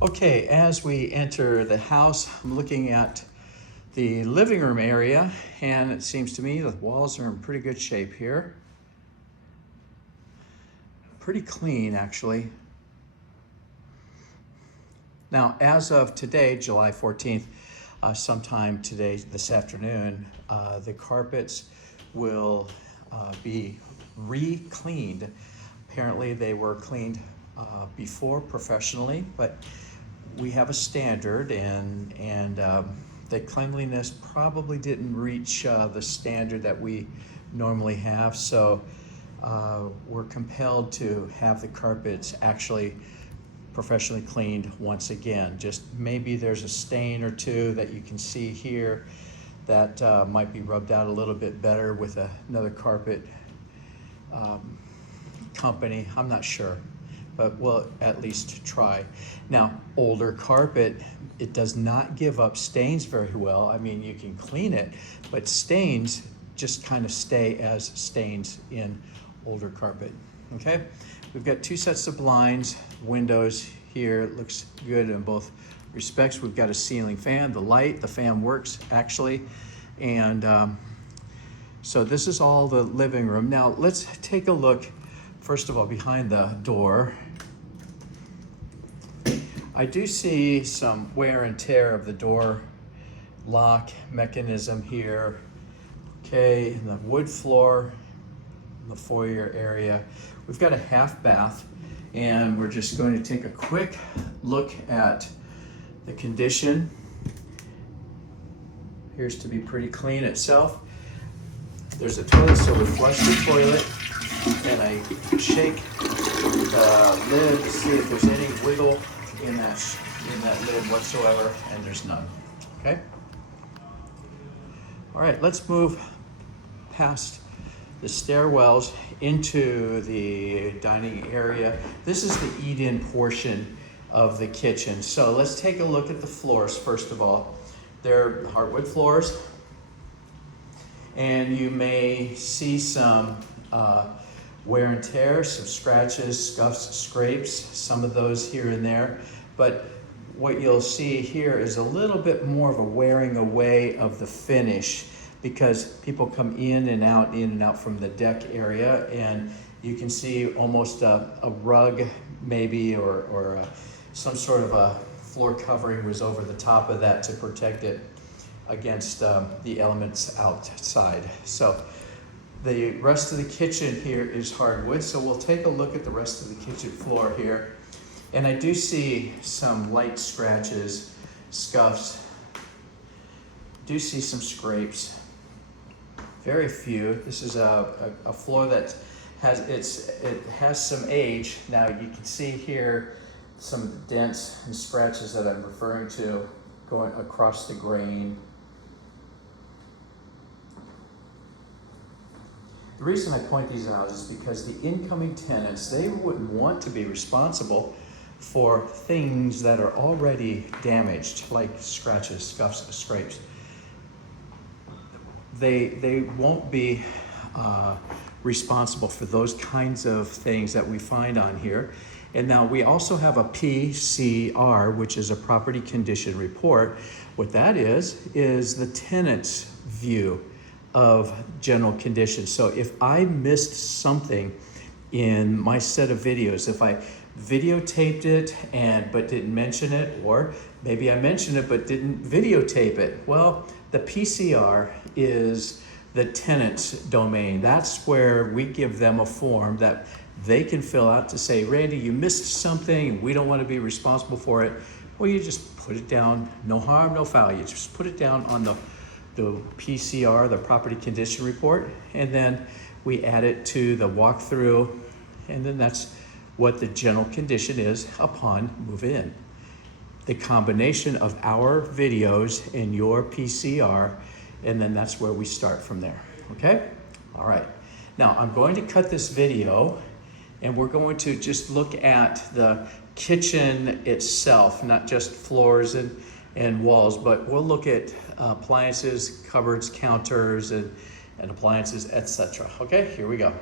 Okay, as we enter the house, I'm looking at the living room area, and it seems to me the walls are in pretty good shape here. Pretty clean, actually. Now, as of today, July 14th, sometime today, this afternoon, the carpets will be re-cleaned. Apparently, they were cleaned before professionally, but we have a standard, and the cleanliness probably didn't reach the standard that we normally have, so we're compelled to have the carpets actually professionally cleaned once again. Just maybe there's a stain or two that you can see here that might be rubbed out a little bit better with another carpet company. I'm not sure, but we'll at least try. Now, older carpet, it does not give up stains very well. I mean, you can clean it, but stains just kind of stay as stains in older carpet, okay? We've got two sets of blinds, windows here. It looks good in both respects. We've got a ceiling fan, the fan works actually. And so this is all the living room. Now let's take a look, first of all, behind the door. I do see some wear and tear of the door lock mechanism here. Okay, and the wood floor, the foyer area. We've got a half bath, and we're just going to take a quick look at the condition. Appears to be pretty clean itself. There's a toilet, so we flush the toilet, and I shake the lid to see if there's any wiggle in that lid whatsoever, and there's none. Okay. All right, let's move past the stairwells into the dining area. This is the eat-in portion of the kitchen. So let's take a look at the floors first of all. They're hardwood floors, and you may see some wear and tear, some scratches, scuffs, scrapes, some of those here and there. But what you'll see here is a little bit more of a wearing away of the finish, because people come in and out from the deck area, and you can see almost a rug maybe, or some sort of a floor covering was over the top of that to protect it against the elements outside. So the rest of the kitchen here is hardwood, so we'll take a look at the rest of the kitchen floor here. And I do see some light scratches, scuffs, do see some scrapes. Very few. This is a floor that has some age. Now you can see here some dents and scratches that I'm referring to going across the grain. The reason I point these out is because the incoming tenants, they wouldn't want to be responsible for things that are already damaged, like scratches, scuffs, scrapes. They won't be responsible for those kinds of things that we find on here. And now we also have a PCR, which is a property condition report. What that is the tenant's view of general conditions. So if I missed something in my set of videos, if I videotaped it but didn't mention it, or maybe I mentioned it but didn't videotape it, well, the PCR is the tenant's domain. That's where we give them a form that they can fill out to say, Randy, you missed something and we don't want to be responsible for it. Well, you just put it down, no harm, no foul. You just put it down on the PCR, the property condition report, and then we add it to the walkthrough, and then that's what the general condition is upon move-in. The combination of our videos and your PCR, and then that's where we start from there, okay? All right, now I'm going to cut this video, and we're going to just look at the kitchen itself, not just floors and walls, but we'll look at appliances, cupboards, counters, and appliances, etc. Okay, here we go.